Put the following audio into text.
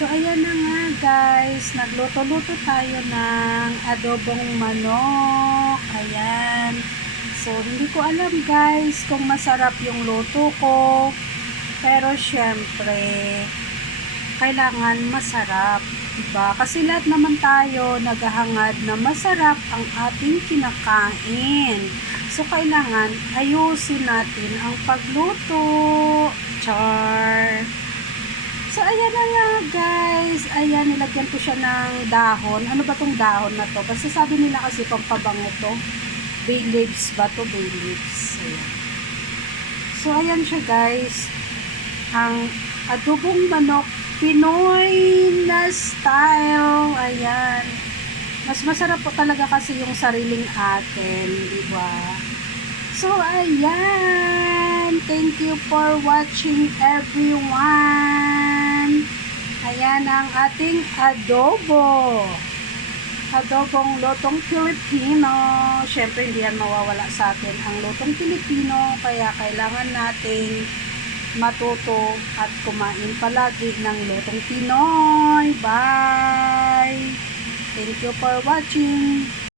So, ayan na nga guys, nagluto-luto tayo ng adobong manok. Ayan. So, hindi ko alam guys kung masarap yung luto ko. Pero syempre, kailangan masarap. Diba? Kasi lahat naman tayo naghahangad na masarap ang ating kinakain. So, kailangan ayusin natin ang pagluto. Char! So, ayan na nga guys. Ayan, nilagyan ko siya ng dahon. Ano ba tong dahon na to? Kasi sabi nila kasi pampabango to. Bay leaves ba to? Bay leaves. Ayan. So, ayan siya guys. Ang adobong manok Pinoy na style. Ayan. Mas masarap po talaga kasi yung sariling atin. Diba? So, ayan. Thank you for watching everyone. Ayan ang ating adobo. Adobong lutong Pilipino. Siyempre, hindi yan mawawala sa atin ang lutong Pilipino. Kaya kailangan nating matuto at kumain palagi ng lutong Pinoy. Bye! Thank you for watching.